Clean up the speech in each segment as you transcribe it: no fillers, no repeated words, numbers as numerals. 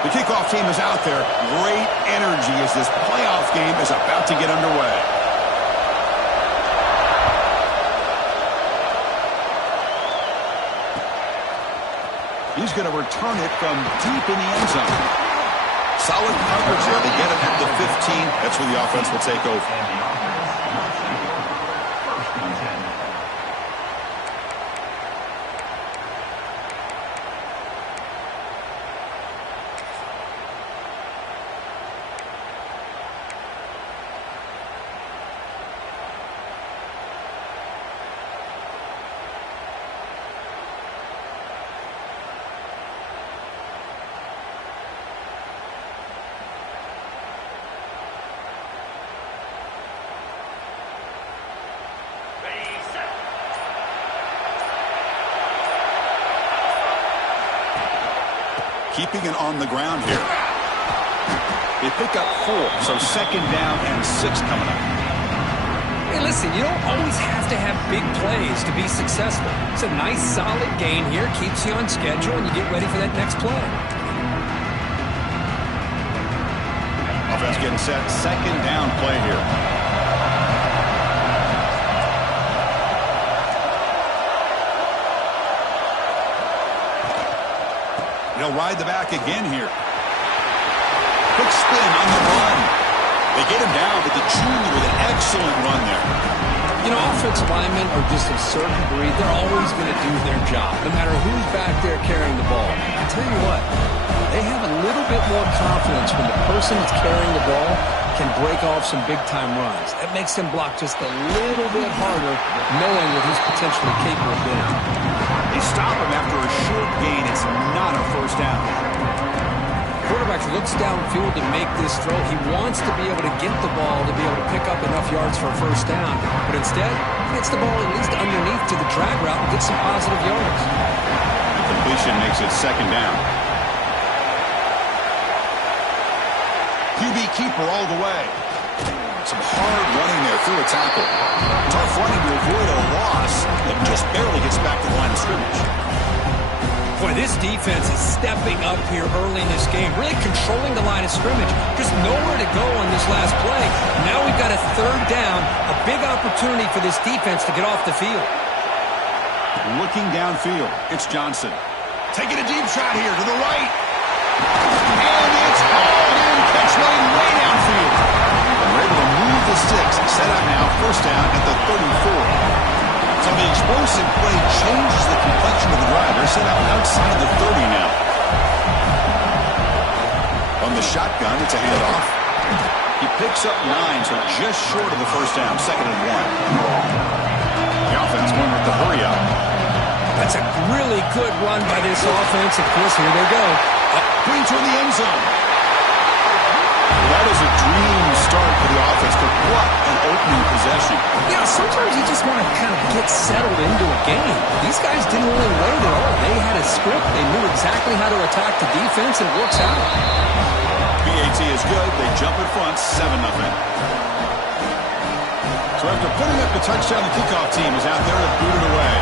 The kickoff team is out there. Great energy as this playoff game is about to get underway. He's going to return it from deep in the end zone. Solid coverage there to get it at the 15. That's where the offense will take over. Keeping it on the ground here. They pick up 4, so second down and 6 coming up. Hey, listen, you don't always have to have big plays to be successful. It's a nice, solid gain here. Keeps you on schedule, and you get ready for that next play. Offense getting set. Second down play here. He'll ride the back again here. Quick spin on the run. They get him down, but the junior with an excellent run there. You know, offensive linemen are just a certain breed. They're always going to do their job, no matter who's back there carrying the ball. I tell you what, they have a little bit more confidence when the person that's carrying the ball can break off some big-time runs. That makes them block just a little bit harder, knowing what he's potentially capable of doing. They stop him after a short gain. It's not a first down. Quarterback looks downfield to make this throw. He wants to be able to get the ball to be able to pick up enough yards for a first down. But instead, he gets the ball at least underneath to the drag route and gets some positive yards. The completion makes it second down. QB keeper all the way. Some hard running there through a tackle. Tough running to avoid a loss that just barely gets back to the line of scrimmage. Boy, this defense is stepping up here early in this game, really controlling the line of scrimmage. Just nowhere to go on this last play. Now we've got a third down, a big opportunity for this defense to get off the field. Looking downfield, it's Johnson. Taking a deep shot here to the right. And it's hauled in, catch lane way downfield. We're able to move the sticks. Set up now, first down at the 34. So the explosive play changes the complexion of the drive. They're set up outside the 30 now. On the shotgun, it's a handoff. He picks up 9, so just short of the first down, second and 1. The offense went with the hurry up. That's a really good run by this offense. Of course, here they go. Putting toward the end zone. That is a dream start for the offense, but what an opening possession. Yeah, sometimes you just want to kind of get settled into a game. These guys didn't really wait at all. They had a script. They knew exactly how to attack the defense, and it works out. PAT is good. They jump in front, 7-0. So after putting up the touchdown, the kickoff team is out there to boot it away.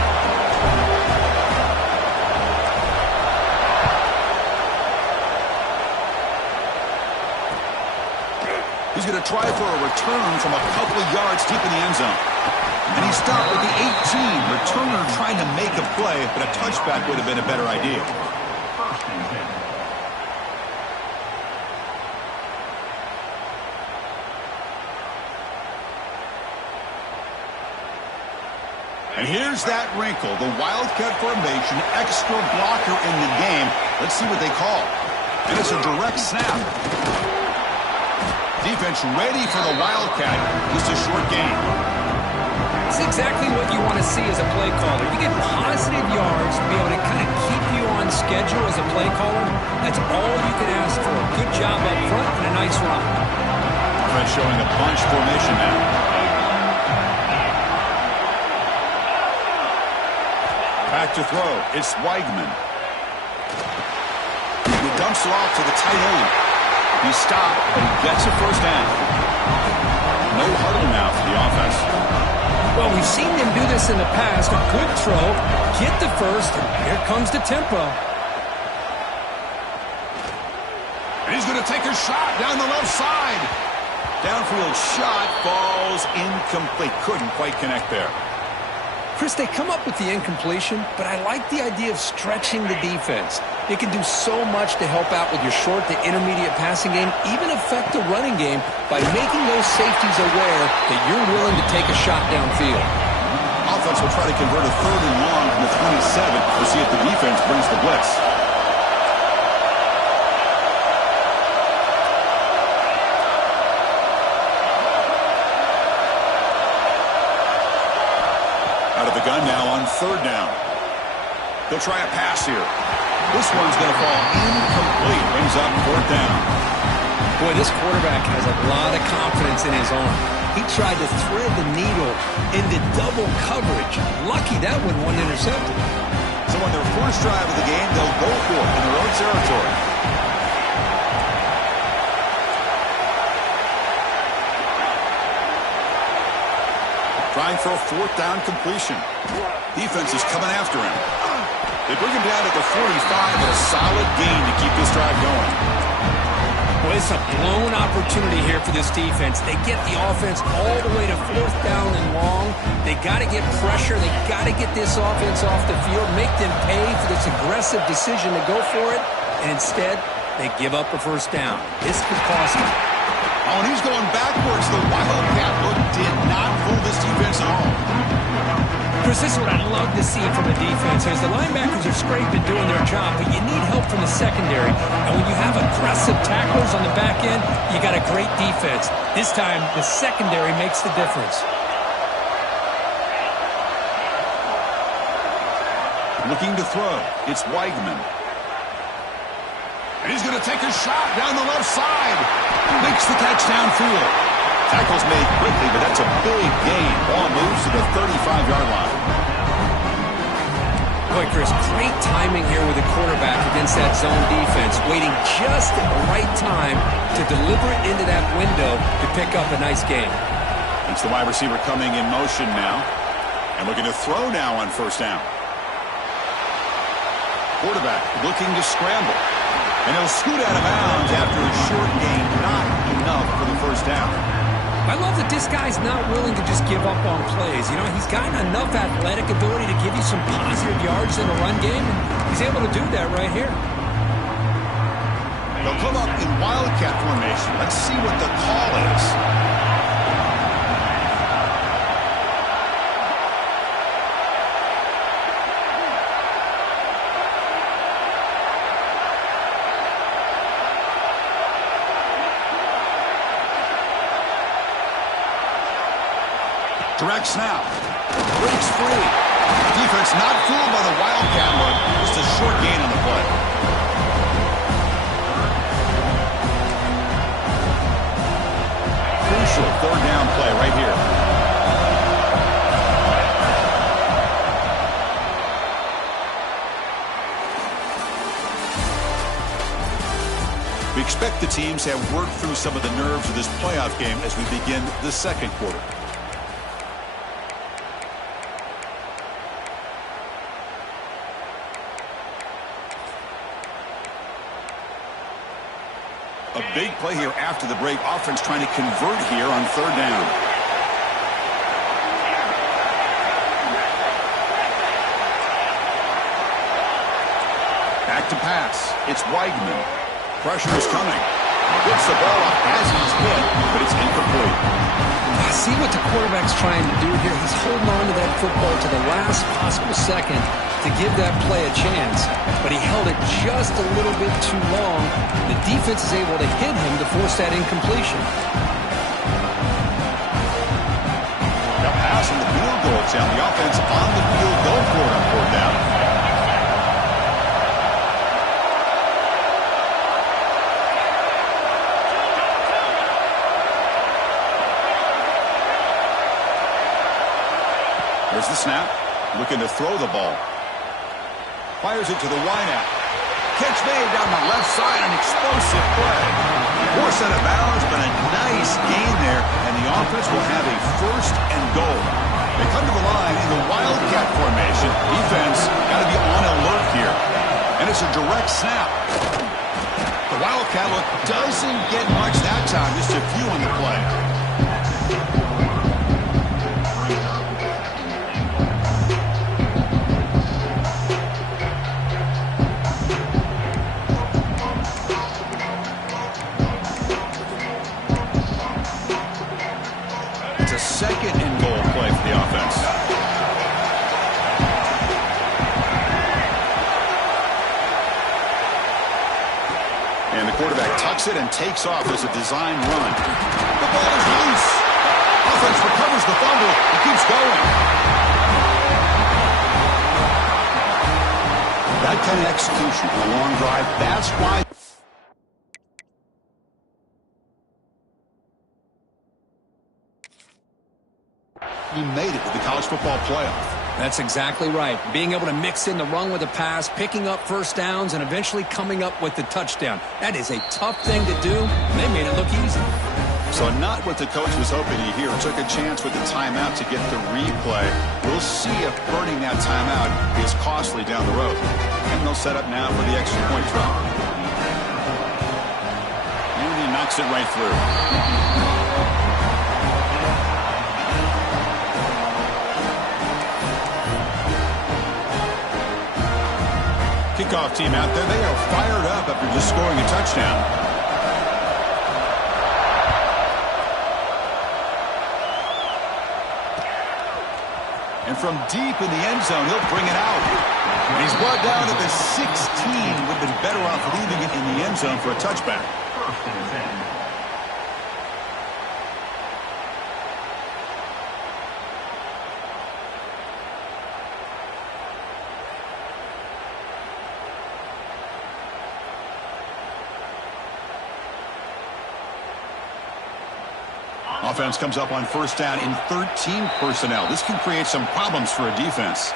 He's going to try for a return from a couple of yards deep in the end zone. And he stopped at the 18. Returner trying to make a play, but a touchback would have been a better idea. And here's that wrinkle, the Wildcat formation, extra blocker in the game. Let's see what they call. And it's a direct snap. Defense ready for the Wildcat. Just a short game. It's exactly what you want to see as a play caller. You get positive yards to be able to kind of keep you on schedule as a play caller. That's all you can ask for. Good job up front and a nice run. Offense showing a bunch formation now. Back to throw. It's Weigman. He dumps it off to the tight end. He stopped, but he gets a first down. No huddle now for the offense. Well, we've seen them do this in the past. A good throw, get the first, and here comes the tempo. he's going to take a shot down the left side. Downfield shot falls incomplete. Couldn't quite connect there. Chris, they come up with the incompletion, but I like the idea of stretching the defense. It can do so much to help out with your short to intermediate passing game, even affect the running game by making those safeties aware that you're willing to take a shot downfield. Offense will try to convert a 3rd and long from the 27. We'll see if the defense brings the blitz. Out of the gun now on 3rd down. They'll try a pass here. This one's going to fall incomplete. Brings up 4th down. Boy, this quarterback has a lot of confidence in his arm. He tried to thread the needle into double coverage. Lucky that one wasn't intercepted. So on their first drive of the game, they'll go for it in their own territory. Trying for a 4th down completion. Defense is coming after him. They bring him down at the 45, but a solid gain to keep this drive going. Well, it's a blown opportunity here for this defense. They get the offense all the way to 4th down and long. They got to get pressure. They got to get this offense off the field, make them pay for this aggressive decision to go for it, and instead, they give up a 1st down. This could cost them. Oh, and he's going backwards. The Wildcat look did not fool this defense at all. Chris, this is what I'd love to see from the defense. As the linebackers are scraping, doing their job, but you need help from the secondary. And when you have aggressive tacklers on the back end, you got a great defense. This time, the secondary makes the difference. Looking to throw. It's Weigman. And he's going to take a shot down the left side. Makes the catch downfield. Tackle's made quickly, but that's a big gain. Ball moves to the 35-yard line. Boy, Chris, great timing here with the quarterback against that zone defense, waiting just at the right time to deliver it into that window to pick up a nice gain. It's the wide receiver coming in motion now. And looking to throw now on 1st down. Quarterback looking to scramble. And he'll scoot out of bounds after a short gain. Not enough for the 1st down. I love that this guy's not willing to just give up on plays. You know, he's got enough athletic ability to give you some positive yards in the run game, and he's able to do that right here. They'll come up in Wildcat formation. Let's see what the call is. Direct snap. Breaks free. Defense not fooled by the Wildcat look. Just a short gain on the play. Crucial 3rd down play right here. We expect the teams to have worked through some of the nerves of this playoff game as we begin the 2nd quarter. A big play here after the break. Offense trying to convert here on 3rd down. Back to pass. It's Weigman. Pressure is coming. Gets the ball up as he's hit, but it's incomplete. See what the quarterback's trying to do here. He's holding on to that football to the last possible second to give that play a chance, but he held it just a little bit too long. The defense is able to hit him to force that incompletion. Now pass on the field goal attempt. The offense on the field goal for it on 4th down. There's the snap. Looking to throw the ball. Fires it to the wideout. Catch made down the left side. An explosive play. Forced out of bounds, but a nice gain there. And the offense will have a 1st and goal. They come to the line in the Wildcat formation. Defense got to be on alert here. And it's a direct snap. The Wildcats Wildcat look doesn't get much that time, just a few on the play. It's a second and goal play for the offense. And the quarterback tucks it and takes off as a design run. The ball is loose. Offense recovers the fumble and keeps going. That kind of execution on a long drive, that's why he made it to the college football playoff. That's exactly right. Being able to mix in the run with the pass, picking up first downs, and eventually coming up with the touchdown. That is a tough thing to do, and they made it look easy. So not what the coach was hoping to hear. Took a chance with the timeout to get the replay. We'll see if burning that timeout is costly down the road. And they'll set up now for the extra point try. And he knocks it right through. Kickoff team out there. They are fired up after just scoring a touchdown. And from deep in the end zone, he'll bring it out. And he's brought down to the 16. Would have been better off leaving it in the end zone for a touchback. Offense comes up on first down in 13 personnel. This can create some problems for a defense.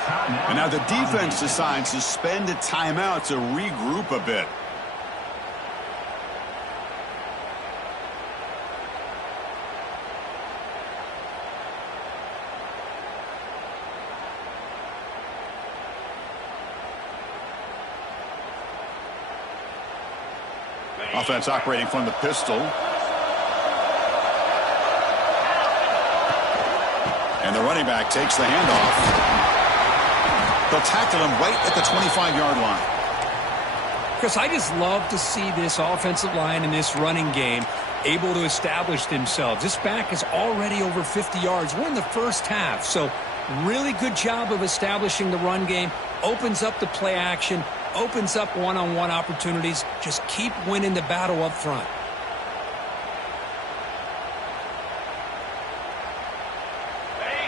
And now the defense decides to spend a timeout to regroup a bit. Offense operating from the pistol. And the running back takes the handoff. They'll tackle him right at the 25-yard line. Chris, I just love to see this offensive line and this running game able to establish themselves. This back is already over 50 yards. We're in the first half, so really good job of establishing the run game. Opens up the play action, opens up one-on-one opportunities. Just keep winning the battle up front.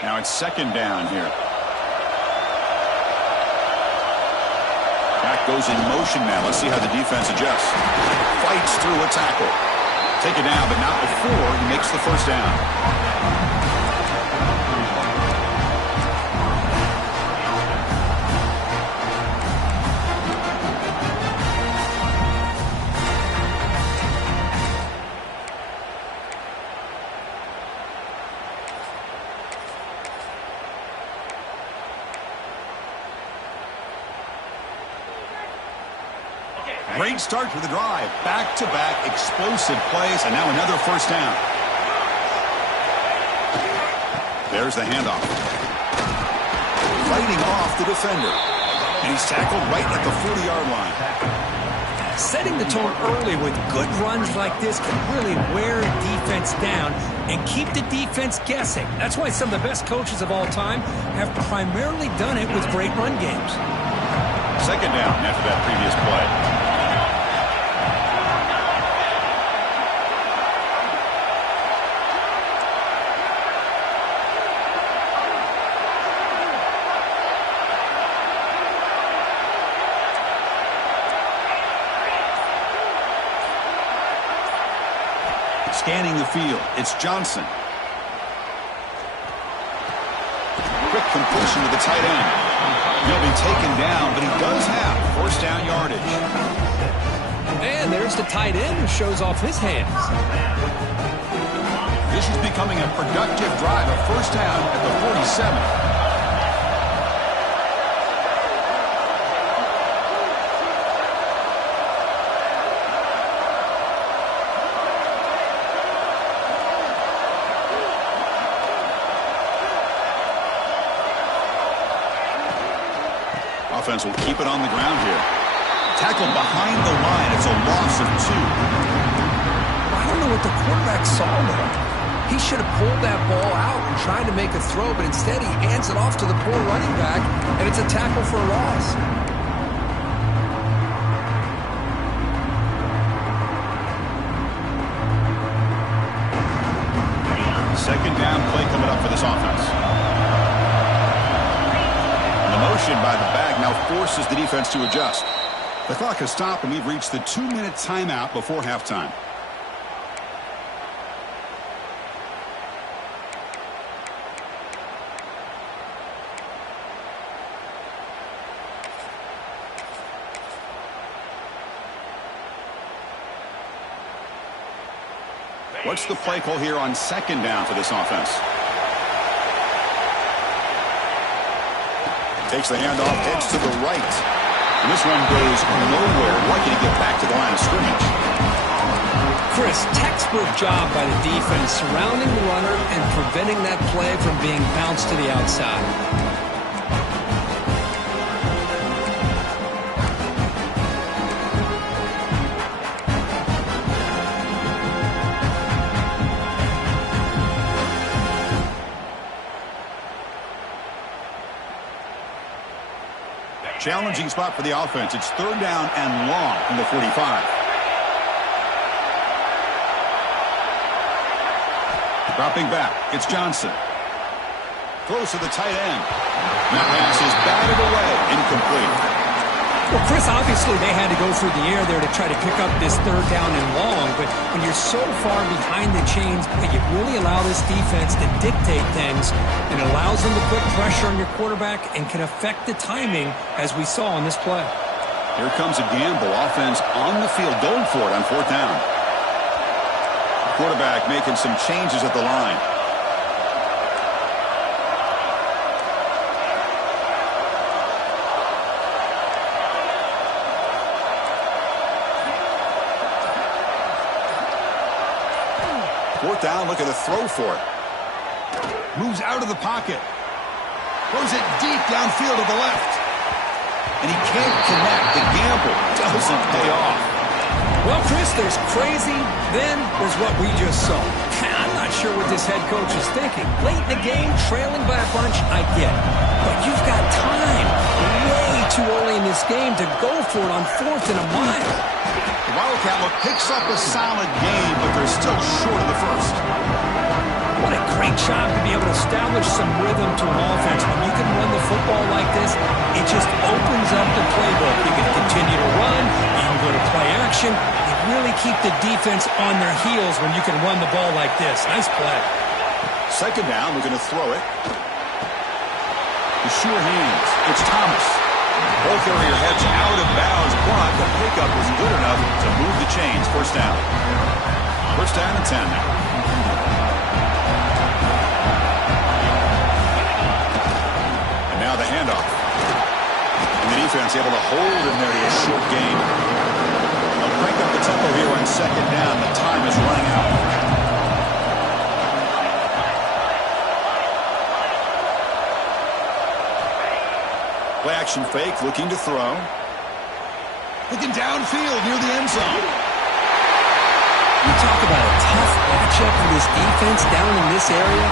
Now it's second down here. Back goes in motion now. Let's see how the defense adjusts. Fights through a tackle. Take it down, but not before he makes the first down. Great start to the drive. Back-to-back explosive plays, and now another first down. There's the handoff. Fighting off the defender. And he's tackled right at the 40-yard line. Setting the tone early with good runs like this can really wear a defense down and keep the defense guessing. That's why some of the best coaches of all time have primarily done it with great run games. Second down after that previous play. Scanning the field, it's Johnson. Quick completion to the tight end. He'll be taken down, but he does have first down yardage. And there's the tight end who shows off his hands. This is becoming a productive drive, a first down at the 47. offense will keep it on the ground here. Tackled behind the line. It's a loss of 2. I don't know what the quarterback saw there. He should have pulled that ball out and tried to make a throw, but instead he hands it off to the poor running back, and it's a tackle for a loss. Second down play coming up for this offense. The motion by the back now forces the defense to adjust. The clock has stopped, and we've reached the 2-minute timeout before halftime. What's the play call here on second down for this offense? Takes the handoff, heads to the right. And this one goes nowhere. Lucky to get back to the line of scrimmage. Chris, textbook job by the defense surrounding the runner and preventing that play from being bounced to the outside. Challenging spot for the offense. It's third down and long from the 45. Dropping back, it's Johnson. Close to the tight end. That pass is batted away, incomplete. Well, Chris, obviously they had to go through the air there to try to pick up this third down and long, but when you're so far behind the chains, you really allow this defense to dictate things, and it allows them to put pressure on your quarterback and can affect the timing, as we saw on this play. Here comes a gamble. Offense on the field, going for it on fourth down. Quarterback making some changes at the line. Fourth down, look at the throw for it. Moves out of the pocket. Throws it deep downfield to the left. And he can't connect. The gamble doesn't pay off. Well, Chris, there's crazy, then there's what we just saw. I'm not sure what this head coach is thinking. Late in the game, trailing by a bunch, I get it. But you've got time, way too early in this game, to go for it on fourth and a mile. The Wildcat look picks up a solid game, but they're still short of the first. What a great job to be able to establish some rhythm to an offense. When you can run the football like this, it just opens up the playbook. You can continue to run, you can go to play action. You really keep the defense on their heels when you can run the ball like this. Nice play. Second down, we're going to throw it. The sure hands. It's Thomas. Ball carrier heads out of bounds, but the pickup was good enough to move the chains. First down. First down and 10 now. And now the handoff. And the defense able to hold in there a short gain. They'll crank up the tempo here on second down. The time is running out. Play action fake, looking to throw. Looking downfield near the end zone. You talk about a tough matchup for this defense down in this area.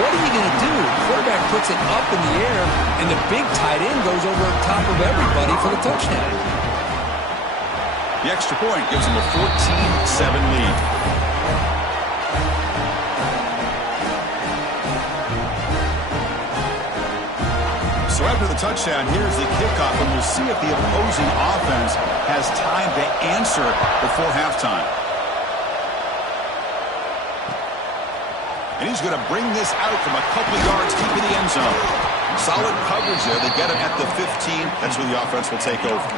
What are you going to do? The quarterback puts it up in the air, and the big tight end goes over the top of everybody for the touchdown. The extra point gives them a 14-7 lead. So after the touchdown, here's the kickoff, and we'll see if the opposing offense has time to answer before halftime. And he's going to bring this out from a couple of yards deep in the end zone. Solid coverage there. They get him at the 15. That's where the offense will take over.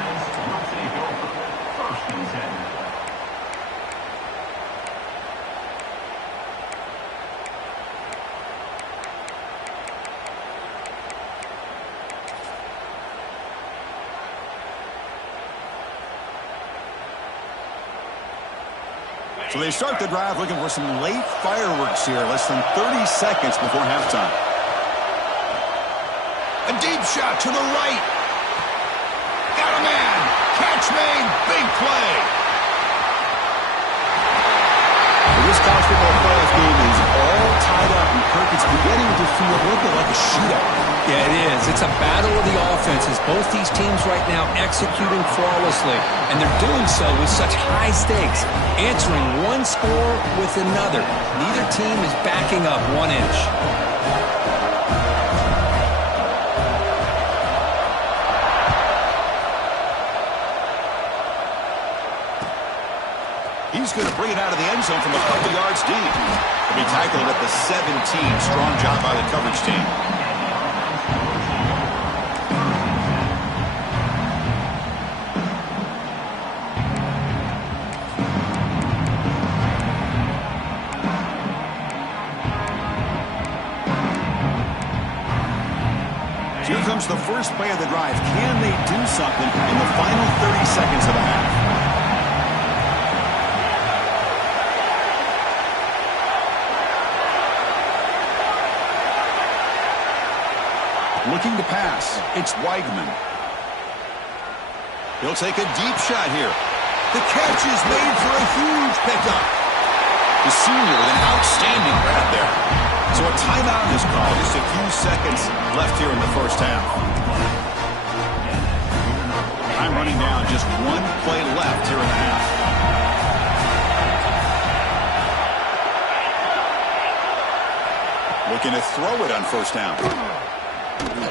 So they start the drive looking for some late fireworks here, less than 30 seconds before halftime. A deep shot to the right. Got a man. Catch made. Big play. This college football playoff game is all tied up, and Kirk, it's beginning to feel a little bit like a shootout. Yeah, it is. It's a battle of the offenses. Both these teams right now executing flawlessly, and they're doing so with such high stakes, answering one score with another. Neither team is backing up 1 inch. He's going to bring it out of the end zone from a couple yards deep. He'll be tackled at the 17. Strong job by the coverage team. Here comes the first play of the drive. Can they do something in the final 30 seconds of the half? Looking to pass. It's Weigman. He'll take a deep shot here. The catch is made for a huge pickup. The senior with an outstanding grab there. So a timeout is called. Just a few seconds left here in the first half. I'm running down. Just one play left here in the half. Looking to throw it on first down.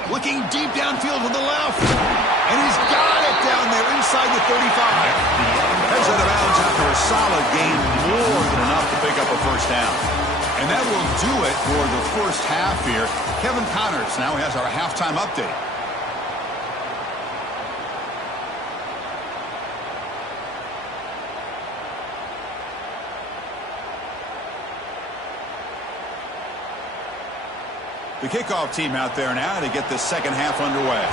Looking deep downfield to the left. And he's got it down there inside the 35. Heads out of bounds after a solid gain. More than enough to pick up a first down. And that will do it for the first half here. Kevin Connors now has our halftime update. The kickoff team out there now to get the second half underway.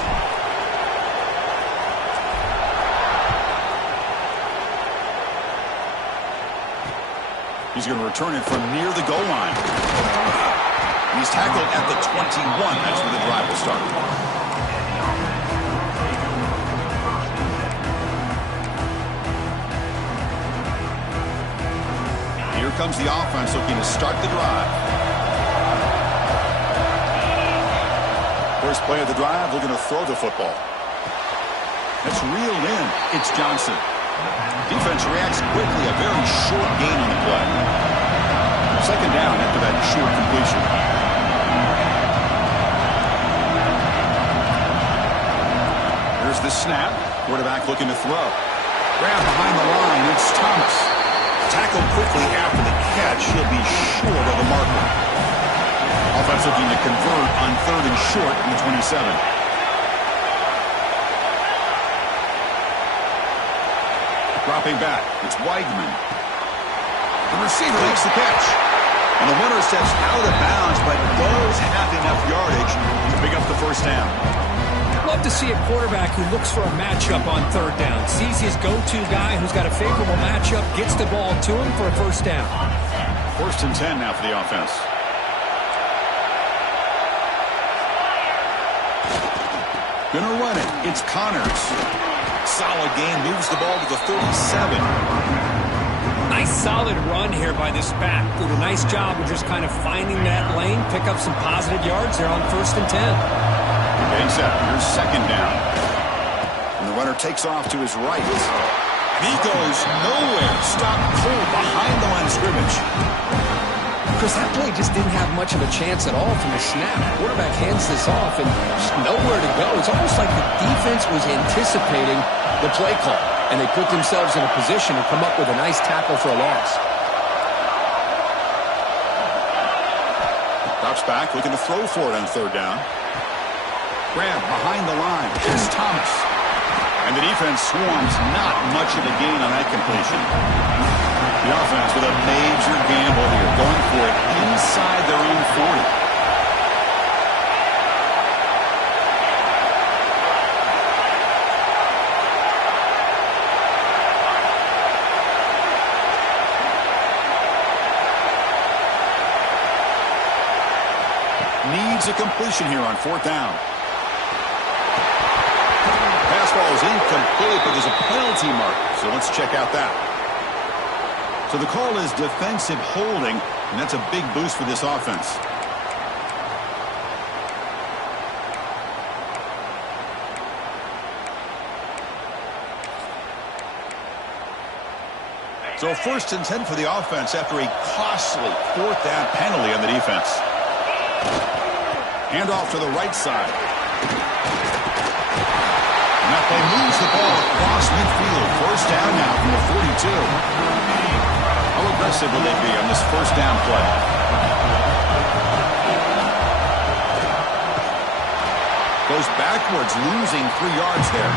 He's going to return it from near the goal line. He's tackled at the 21. That's where the drive will start. Here comes the offense looking to start the drive. First play of the drive, looking to throw the football. That's reeled in. It's Johnson. Defense reacts quickly. A very short gain on the play. Second down after that short completion. Here's the snap. Quarterback looking to throw. Grab behind the line. It's Thomas. Tackled quickly after the catch. He'll be short of the marker. Offense looking to convert on 3rd and short in the 27. Dropping back, it's Weigman. The receiver makes the catch. And the runner steps out of bounds, but does have enough yardage to pick up the first down. Love to see a quarterback who looks for a matchup on 3rd down. Sees his go-to guy who's got a favorable matchup, gets the ball to him for a first down. 1st and 10 now for the offense. Gonna run it. It's Connors. Solid game. Moves the ball to the 37. Nice solid run here by this back. Did a nice job of just kind of finding that lane, pick up some positive yards there on 1st and 10. Getting set. Here's second down. And the runner takes off to his right. And he goes nowhere. Stopped cold behind the line of scrimmage. Chris, that play just didn't have much of a chance at all from the snap. Quarterback hands this off and just nowhere to go. It's almost like the defense was anticipating the play call, and they put themselves in a position to come up with a nice tackle for a loss. Drops back, looking to throw for it on 3rd down. Grab behind the line. Here's Thomas. And the defense swarms. Not much of a gain on that completion. The offense with a major gamble here, going for it inside their own 40. Needs a completion here on 4th down. Pass falls incomplete, but there's a penalty mark. So let's check out that. So the call is defensive holding, and that's a big boost for this offense. So 1st and 10 for the offense after a costly 4th down penalty on the defense. Hand off to the right side. And that play moves the ball across midfield. 1st down now from the 42. How aggressive will they be on this 1st down play? Goes backwards, losing 3 yards there.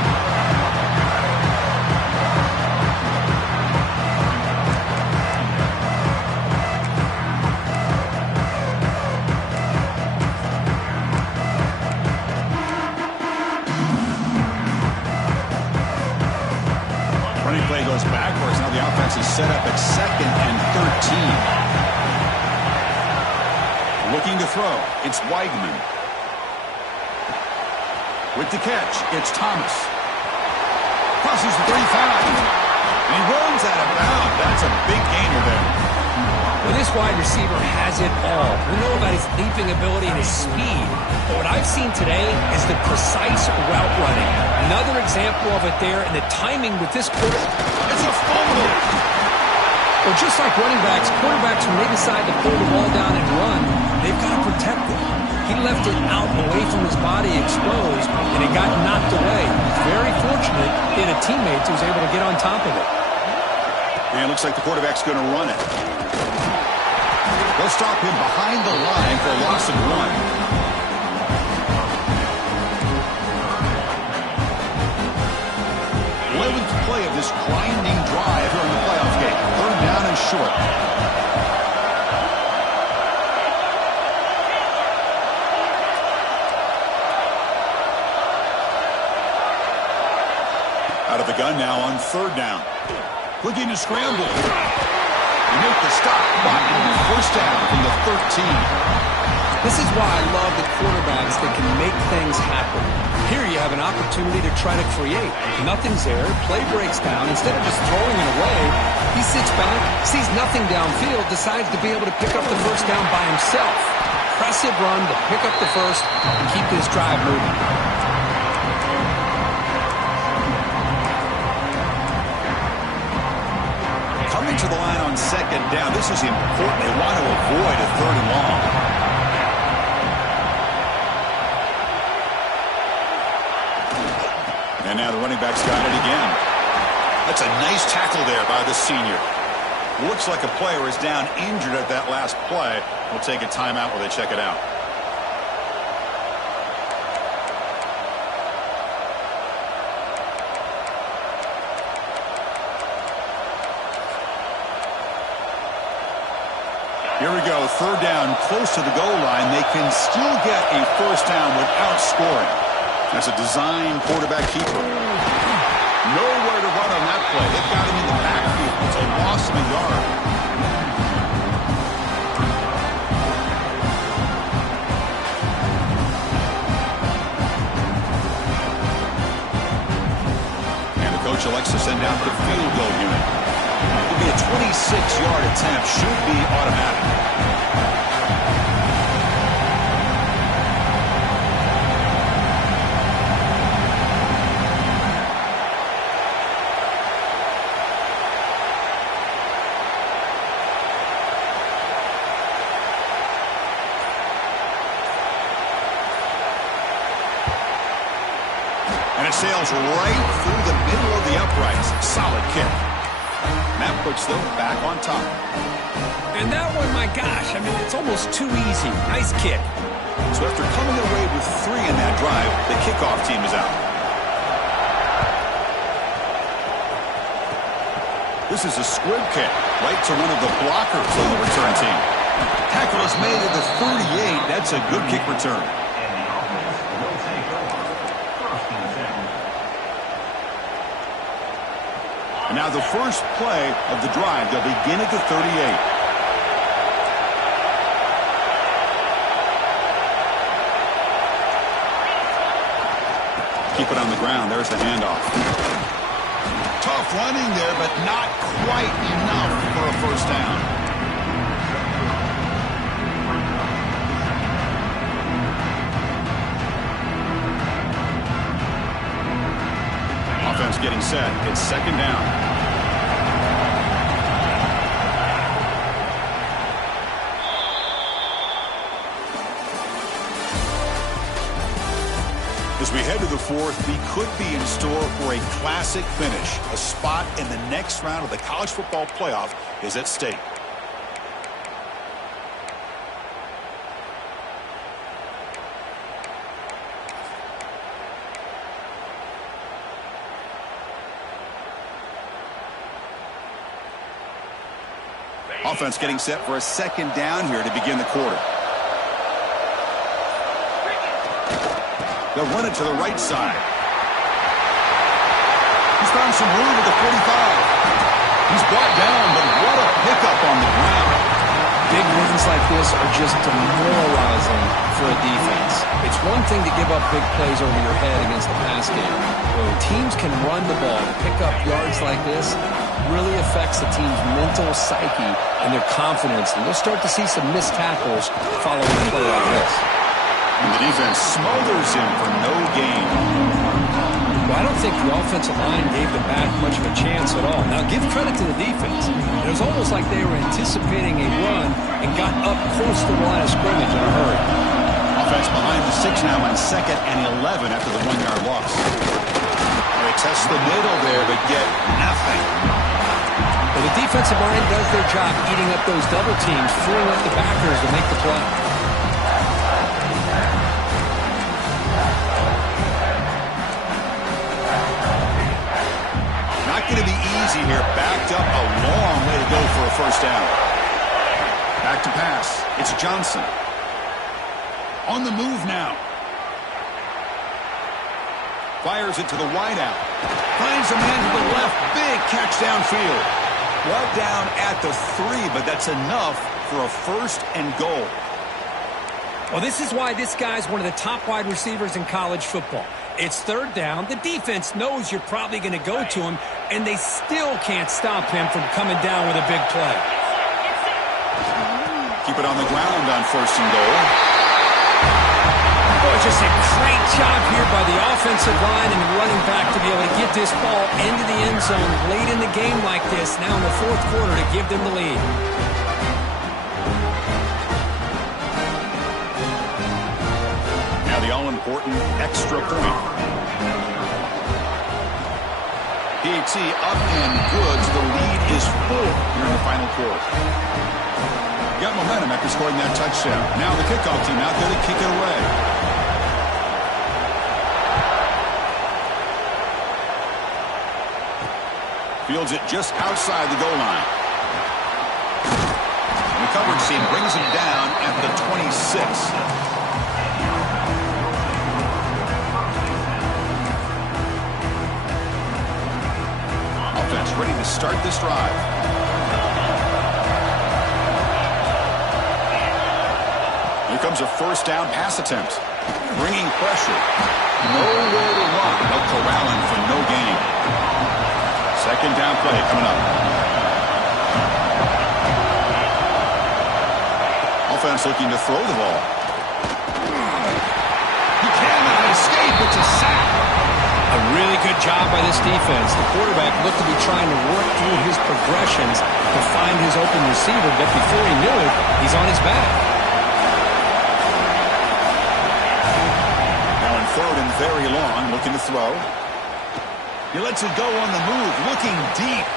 Play goes backwards. Now the offense is set up at 2nd and 13. Looking to throw. It's Weigman. With the catch, it's Thomas. Crosses the 35. And he runs out of bounds. That's a big gainer there. Well, this wide receiver has it all. We know about his leaping ability and his speed. But what I've seen today is the precise route running. Another example of it there, and the timing with this quarter. It's a fumble. Well, just like running backs, quarterbacks, when they decide to pull the ball down and run, they've got to protect it. He left it out away from his body exposed, and it got knocked away. He's very fortunate he had a teammate who was able to get on top of it. And it looks like the quarterback's going to run it. They'll stop him behind the line for a loss of 1. 11th play of this grinding drive here in the playoff game. 3rd down and short. Out of the gun now on 3rd down. Looking to scramble. Make the stop. 1st down from the 13. This is why I love the quarterbacks that can make things happen. Here you have an opportunity to try to create. Nothing's there. Play breaks down. Instead of just throwing it away, he sits back, sees nothing downfield, decides to be able to pick up the 1st down by himself. Impressive run to pick up the 1st and keep this drive moving. Coming to the line on 2nd down. This is important. They want to avoid a 3rd and long. And now the running back's got it again. That's a nice tackle there by the senior. Looks like a player is down injured at that last play. We'll take a timeout while they check it out. Here we go, 3rd down, close to the goal line. They can still get a 1st down without scoring. That's a design quarterback keeper. Nowhere to run on that play. They've got him in the backfield. It's a loss of a yard. And the coach elects to send out the field goal unit. It'll be a 26-yard attempt. Should be automatic. And it sails right through the middle of the uprights. Solid kick. That puts them back on top. And that one, my gosh, I mean, it's almost too easy. Nice kick. So after coming away with 3 in that drive, the kickoff team is out. This is a squib kick right to one of the blockers on the return team. Tackle is made at the 38. That's a good kick return. And now the first play of the drive. They'll begin at the 38. Keep it on the ground. There's the handoff. Tough running there, but not quite enough for a first down. Offense getting set. It's second down. As we head to the fourth, we could be in store for a classic finish. A spot in the next round of the college football playoff is at stake. Offense getting set for a second down here to begin the quarter. They'll run it to the right side. He's found some room at the 45. He's brought down, but what a pickup on the ground. Big runs like this are just demoralizing for a defense. It's one thing to give up big plays over your head against the pass game. When teams can run the ball and pick up yards like this, really affects the team's mental psyche and their confidence. And you'll start to see some missed tackles following a play like this. And the defense smothers him for no gain. Well, I don't think the offensive line gave the back much of a chance at all. Now, give credit to the defense. It was almost like they were anticipating a run and got up close to the line of scrimmage in a hurry. Offense behind the 6 now on 2nd and 11 after the 1-yard loss. They test the middle there, but get nothing. Well, the defensive line does their job eating up those double teams, freeing up the backers to make the play. Going to be easy here. Backed up a long way to go for a first down. Back to pass. It's Johnson. On the move now. Fires it to the wideout. Finds a man to the left. Big catch downfield. Well down at the 3, but that's enough for a first and goal. Well, this is why this guy's one of the top wide receivers in college football. It's third down. The defense knows you're probably going to go to him, and they still can't stop him from coming down with a big play. Keep it on the ground on first and goal. Boy, just a great job here by the offensive line and the running back to be able to get this ball into the end zone late in the game like this, now in the fourth quarter, to give them the lead. The all-important extra point. PAT up and good. So the lead is 4 here in the final quarter. Got momentum after scoring that touchdown. Now the kickoff team out there to kick it away. Fields it just outside the goal line. And the coverage team brings him down at the 26. Ready to start this drive. Here comes a first down pass attempt. Bringing pressure. Nowhere to run. They'll corral him for no gain. Second down play coming up. Offense looking to throw the ball. He cannot escape. It's a sack. A really good job by this defense. The quarterback looked to be trying to work through his progressions to find his open receiver, but before he knew it, he's on his back. Now in third and very long, looking to throw. He lets it go on the move, looking deep.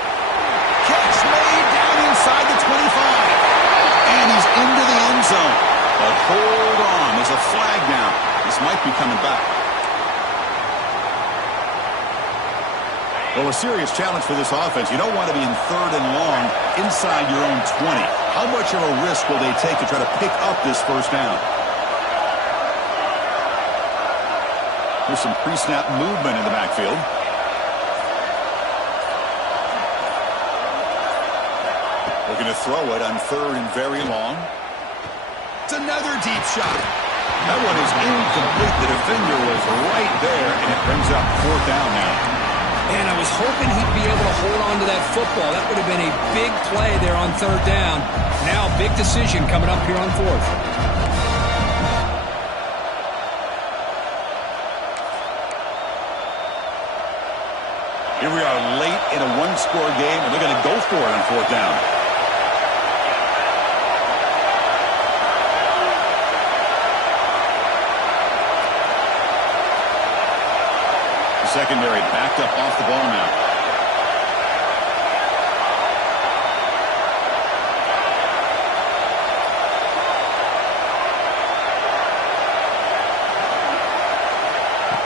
Catch made down inside the 25. And he's into the end zone. But hold on, there's a flag now. This might be coming back. Well, a serious challenge for this offense. You don't want to be in third and long inside your own 20. How much of a risk will they take to try to pick up this first down? There's some pre-snap movement in the backfield. Looking to throw it on third and very long. It's another deep shot. That one is incomplete. The defender was right there, and it brings up fourth down now. And I was hoping he'd be able to hold on to that football. That would have been a big play there on third down. Now, big decision coming up here on fourth. Here we are late in a one-score game, and they're going to go for it on fourth down. Secondary backed up off the ball now.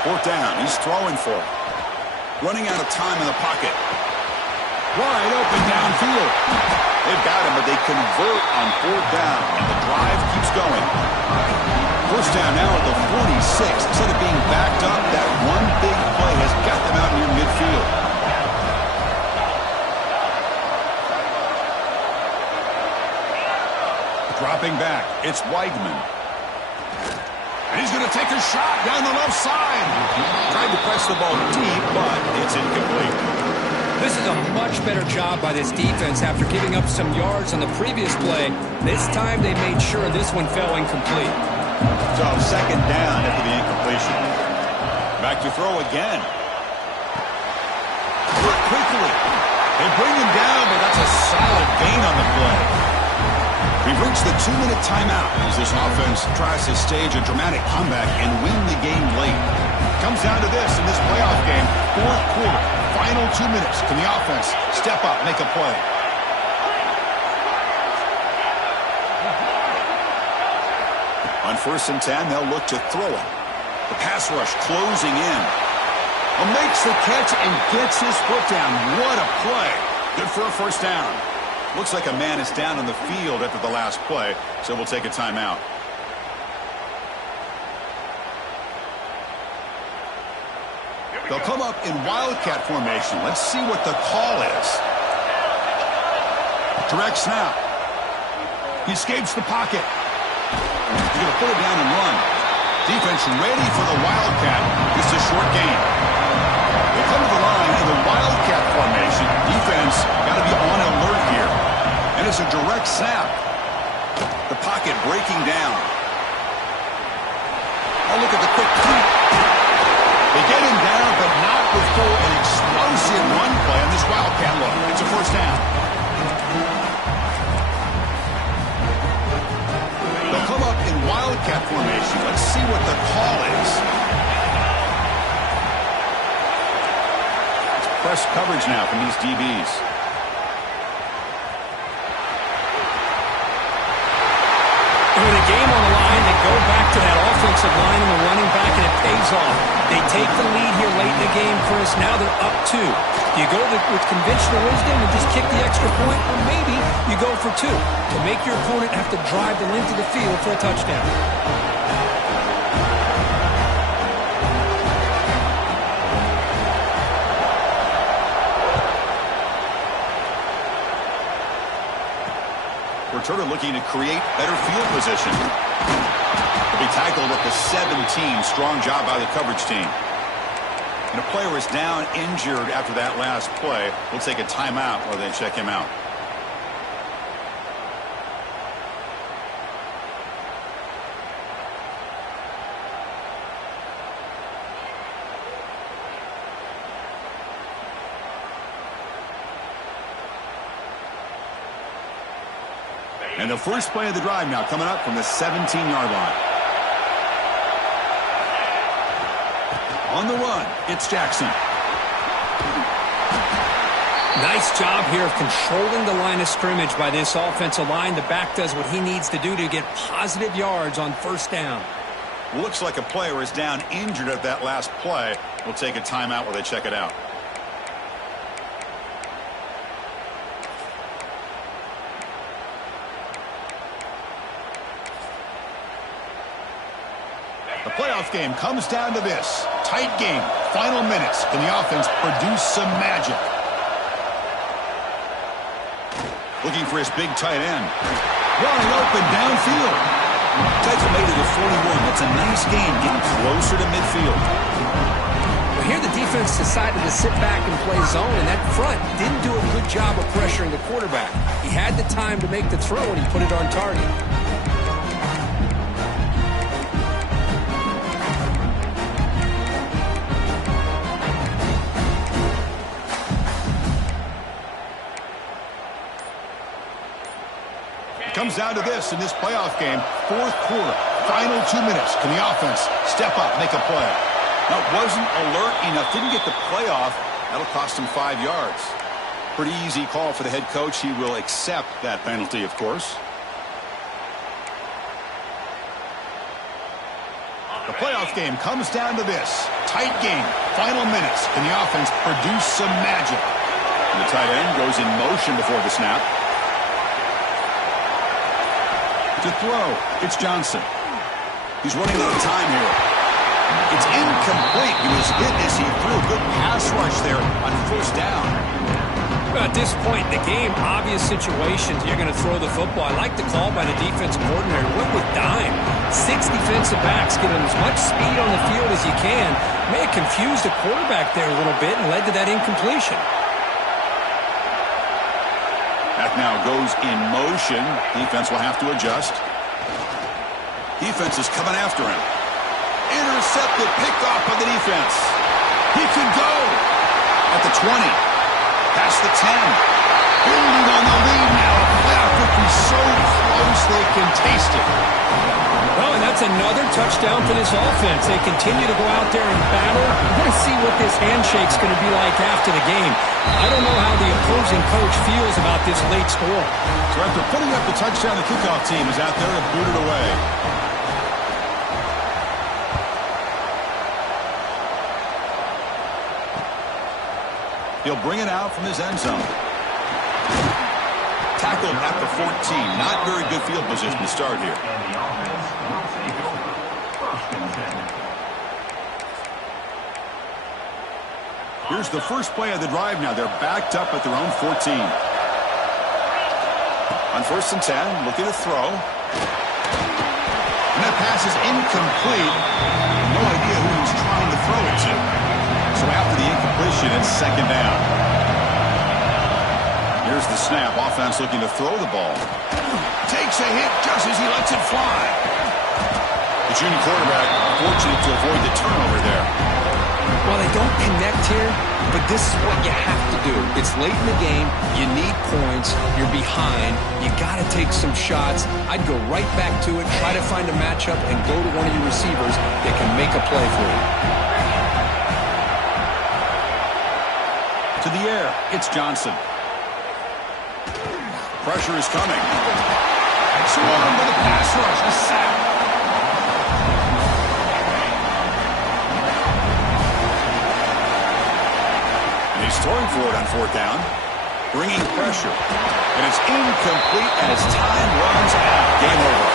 Fourth down. He's throwing for it. Running out of time in the pocket. Wide open downfield. They've got him, but they convert on fourth down, and the drive keeps going. First down now at the 46. Instead of being backed up, that one big play has got them out near midfield. Dropping back, it's Weigman. And he's going to take a shot down the left side. Tried to press the ball deep, but it's incomplete. This is a much better job by this defense after giving up some yards on the previous play. This time they made sure this one fell incomplete. So second down after the incompletion. Back to throw again. Work quickly. They bring him down, but that's a solid gain on the play. We've reached the 2-minute timeout as this offense tries to stage a dramatic comeback and win the game late. Comes down to this in this playoff game, fourth quarter, final 2 minutes. Can the offense step up, make a play? On 1st and 10, they'll look to throw it. The pass rush closing in. Makes the catch and gets his foot down. What a play. Good for a first down. Looks like a man is down on the field after the last play, so we'll take a timeout. They'll come up in wildcat formation. Let's see what the call is. Direct snap. He escapes the pocket. He's going to put it down and run. Defense ready for the wildcat. Just a short gain. They come to the line in the wildcat formation. Defense got to be on alert here. And it's a direct snap. The pocket breaking down. Oh, look at the quick feet. They get him down, but not before an explosive run play on this wildcat look. It's a first down. They'll come up in wildcat formation. Let's see what the call is. It's press coverage now from these DBs. With a game on the line, they go back to that offensive line and the running back, and it pays off. They take the lead here late in the game, Chris. Now they're up 2. Do you go with conventional wisdom and just kick the extra point, or maybe you go for 2 to make your opponent have to drive the length of the field for a touchdown? Returner looking to create better field position. He'll be tackled at the 17. Strong job by the coverage team. And a player is down injured after that last play. We'll take a timeout while they check him out. And the first play of the drive now coming up from the 17-yard line. On the run, it's Jackson. Nice job here of controlling the line of scrimmage by this offensive line. The back does what he needs to do to get positive yards on first down. Looks like a player is down injured at that last play. We'll take a timeout while they check it out. The playoff game comes down to this. Tight game. Final minutes. Can the offense produce some magic? Looking for his big tight end. Wide open downfield. Titans made it to 41. That's a nice gain, getting closer to midfield. Well, here the defense decided to sit back and play zone, and that front didn't do a good job of pressuring the quarterback. He had the time to make the throw, and he put it on target. Comes down to this in this playoff game. Fourth quarter, final 2 minutes. Can the offense step up, make a play? Now, it wasn't alert enough. Didn't get the playoff. That'll cost him 5 yards. Pretty easy call for the head coach. He will accept that penalty, of course. The playoff game comes down to this. Tight game, final minutes. Can the offense produce some magic? And the tight end goes in motion before the snap. To throw, it's Johnson. He's running out of time here. It's incomplete. He was hit as he threw a good pass rush there on first down. At this point in the game, obvious situations, you're going to throw the football. I like the call by the defensive coordinator. Went with dime. 6 defensive backs, get as much speed on the field as you can. May have confused the quarterback there a little bit and led to that incompletion. That now goes in motion. Defense will have to adjust. Defense is coming after him. Intercepted, picked off by the defense. He could go at the 20, past the 10. Building on the lead now. A playoff victory so close they can taste it. Well, and that's another touchdown for this offense. They continue to go out there and battle. We're going to see what this handshake's going to be like after the game. I don't know how the opposing coach feels about this late score. So after putting up the touchdown, the kickoff team is out there to boot it away. He'll bring it out from his end zone. Tackled at the 14. Not very good field position to start here. Here's the first play of the drive now. They're backed up at their own 14. On first and 10, looking to throw. And that pass is incomplete. No idea who he's trying to throw it to. So after the incompletion, it's second down. Here's the snap. Offense looking to throw the ball. Takes a hit just as he lets it fly. The junior quarterback fortunate to avoid the turnover there. Well, they don't connect here, but this is what you have to do. It's late in the game. You need points. You're behind. You got to take some shots. I'd go right back to it, try to find a matchup, and go to one of your receivers that can make a play for you. To the air, it's Johnson. Pressure is coming. Swarmed by the pass rush. A sack. He's throwing for it on fourth down, bringing pressure. And it's incomplete, and his time runs out. Game over.